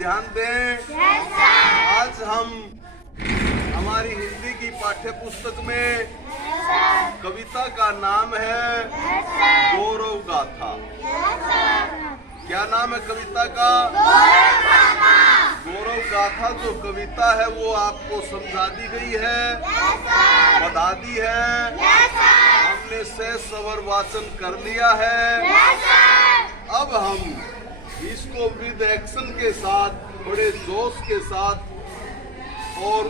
ध्यान दें। आज हम हमारी हिंदी की पाठ्य पुस्तक में कविता का नाम है गौरव गाथा। क्या नाम है कविता का? गौरव गाथा। जो कविता है वो आपको समझा दी गई है, बता दी है। हमने से सवर वाचन कर लिया है। अब हम इसको विद एक्शन के साथ, बड़े जोश के साथ और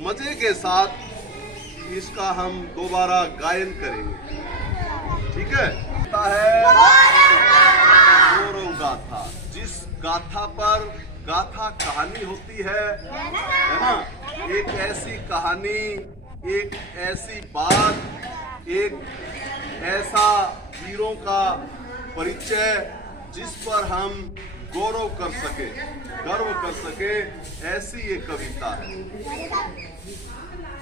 मजे के साथ इसका हम दोबारा गायन करेंगे। ठीक है? गौरव गाथा। जिस गाथा पर गाथा कहानी होती है ना, एक ऐसी कहानी, एक ऐसी बात, एक ऐसा वीरों का परिचय जिस पर हम गौरव कर सके, गर्व कर सके, ऐसी ये कविता है।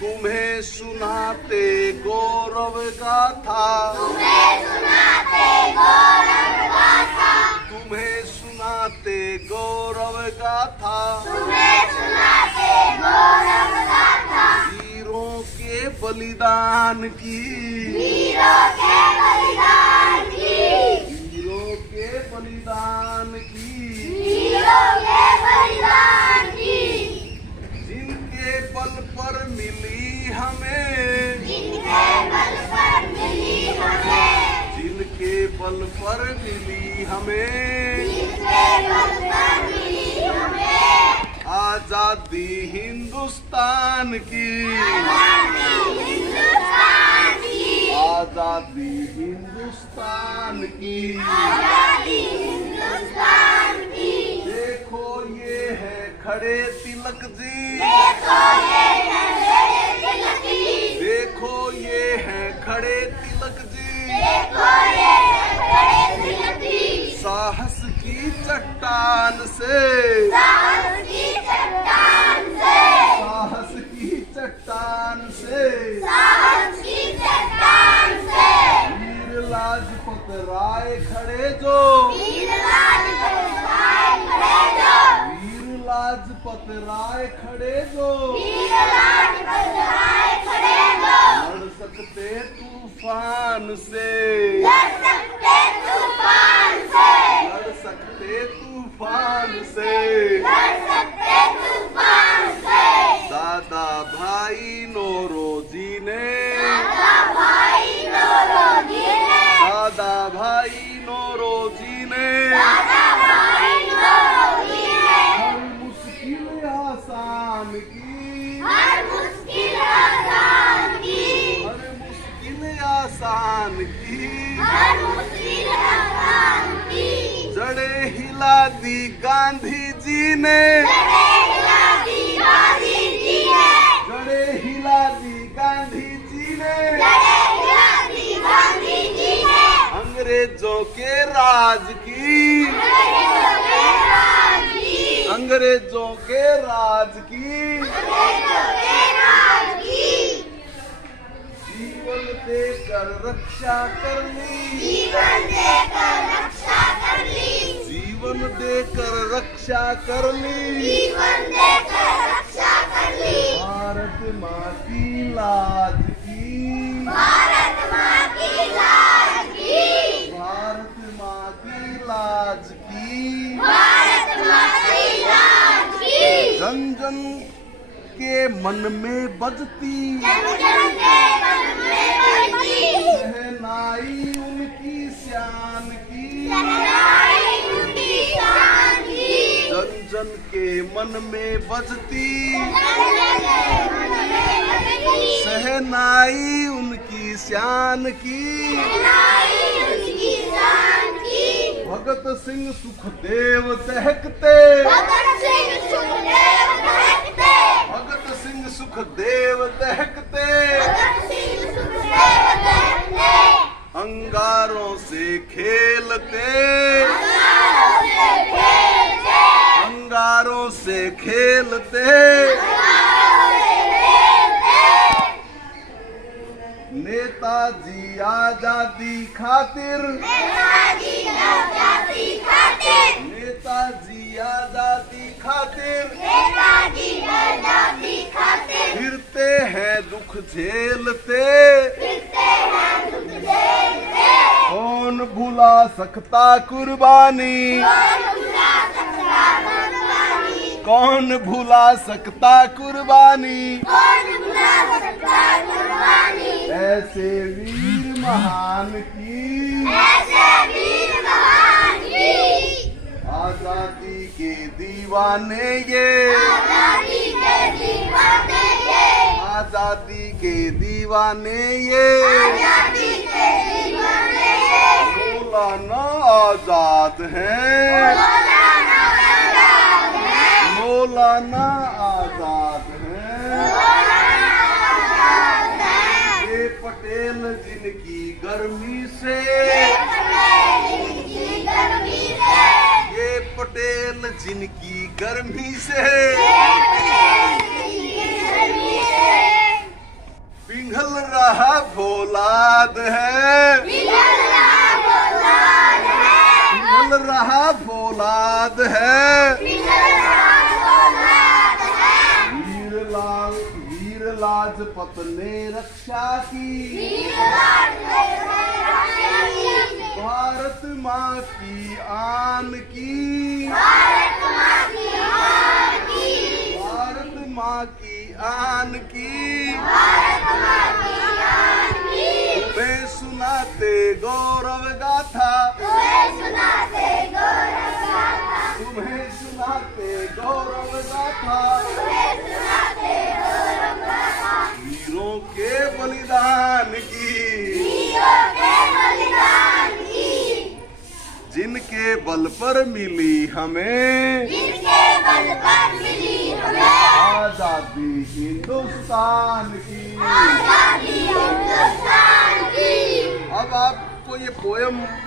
तुम्हें सुनाते गौरव गाथा, तुम्हें सुनाते गौरव गाथा, तुम्हें सुनाते गौरव गाथा, तुम्हें सुनाते गौरव गाथा। वीरों के बलिदान की, वीरों के बलिदान की, वीरों के बलिदान की, वीरों के बलिदान की। जिनके बल पर मिली हमें, जिनके बल पर मिली हमें, जिनके बल पर मिली हमें, जिनके बल पर मिली हमें आजादी हिंदुस्तान की, आजादी हिंदुस्तान की, आजादी हिंदुस्तान की, आजादी हिंदुस्तान की। देखो ये है खड़े तिलक जी, देखो ये है खड़े तिलक जी, देखो ये है खड़े तिलक जी, देखो ये है खड़े तिलक जी। साहस की चट्टान से, साहस की चट्टान से, साहस की चट्टान से, साहस की चट्टान से। वीर लाजपत राय खड़े जो, वीर लाजपत राय खड़े जो, वीर लाजपत राय खड़े जो, वीर लाजपत राय खड़े जो। लड़ सकते तूफान से, लड़ सकते तूफान से, लड़ सकते तूफान से, लड़ सकते तूफान से। दादा भाई नौरोजी ने, दादा भाई नौरोजी ने, दादा भाई नौरोजी ने, दादा भाई नौरोजी ने हर मुश्किल आसान की, हर मुश्किल आसान की, हर मुश्किल आसान की, हर मुश्किल आसान की। जड़े हिला दी गांधी जी ने, जड़े हिला दी गांधी जी ने, जड़े हिला दी गांधी जी ने, जड़े हिला दी गांधी जी ने। अंग्रेजों के राज की, अंग्रेजों के राज की, अंग्रेजों के राज की, अंग्रेजों के राज की। जीवन देकर रक्षा कर ली, जीवन देकर रक्षा कर ली, जीवन देकर रक्षा कर ली, जीवन देकर रक्षा कर ली। भारत माँ की लाज की, भारत माँ की लाज की, भारत माँ की लाज की, भारत माँ की लाज की। जन जन के मन में बजती, जन जन के मन में बजती शहनाई उनकी शान की, शहनाई उनकी शान की। जन जन के मन में बजती, जन जन के मन में बजती शहनाई उनकी शान की, शहनाई उनकी शान की। भगत सिंह सुखदेव दहकते, भगत सिंह सुखदेव दहकते, भगत सिंह सुखदेव दहकते, भगत सिंह सुखदेव दहकते। अंगारों से खेलते, अंगारों से खेलते, अंगारों से खेलते, अंगारों से खेलते। नेताजी आजादी खातिर, नेताजी आजादी खातिर, नेताजी आजादी खातिर नेताजी आजादी खातिर फिरते हैं दुख झेलते, फिरते हैं दुख झेलते, कौन भुला सकता कुर्बानी, कौन भुला सकता कुर्बानी, कौन भुला सकता कुर्बानी, कौन भुला सकता कुर्बानी, ऐसे वीर महान की, ऐसे वीर महान की, आजादी के दीवाने ये, आजादी के दीवाने ये, आजादी के दीवाने ये, आजादी के दीवाने ये, मौलाना आजाद हैं, मौलाना आजाद है, मौलाना आजाद हैं, मौलाना आजाद है, ये पटेल जिनकी गर्मी से, जिनकी गर्मी से, ये पटेल जिनकी गर्मी से जिनकी गर्मी से, पिघल रहा फौलाद है, पिघल रहा फौलाद है, पिघल रहा फौलाद है, पिघल रहा फौलाद है, वीर लाजपत ने रक्षा की, वीर लाजपत ने रक्षा की, भारत माँ की आन की, भारत माँ की आन की, भारत माँ की आन की, भारत माँ की आन की, तुम्हें सुनाते गौरव गाथा, तुम्हें सुनाते गौरव गाथा, तुम्हें सुनाते गौरव गाथा, तुम्हें सुनाते गौरव गाथा, वीरों के बलिदान की, वीरों के बलिदान की, जिनके बल पर मिली हमें जिनके बल पर मिली हमें आजादी हिंदुस्तान की। आजादी हिंदुस्तान की। अब आपको ये पोयम